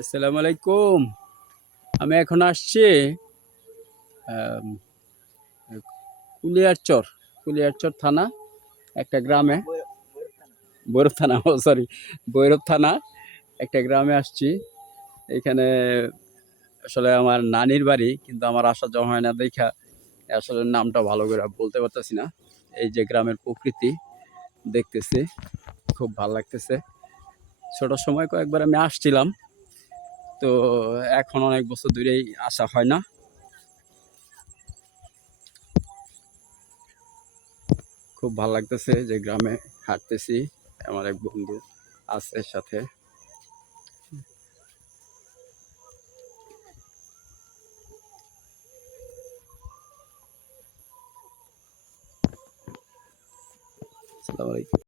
আসসালামু আলাইকুম। আমি এখন আসছি আম কুলিয়ারচর, কুলিয়ারচর থানা একটা গ্রামে, ভৈরব থানা, ও সরি, ভৈরব থানা একটা গ্রামে আসছি। এখানে আসলে আমার নানির বাড়ি, কিন্তু আমার আসা জমা হয় না দেইখা আসলে নামটা ভালো করে বলতে পারতেছি না। এই যে গ্রামের প্রকৃতি দেখতেছি, খুব ভাল লাগতেছে। ছোট সময় কয়েকবার আমি আসছিলাম, তো এখন অনেক বছর ধরেই আসা হয় না। খুব ভাল লাগতেছে যে গ্রামে হাঁটতেছি, আমার এক বন্ধু আছে সাথে। আসসালামু আলাইকুম।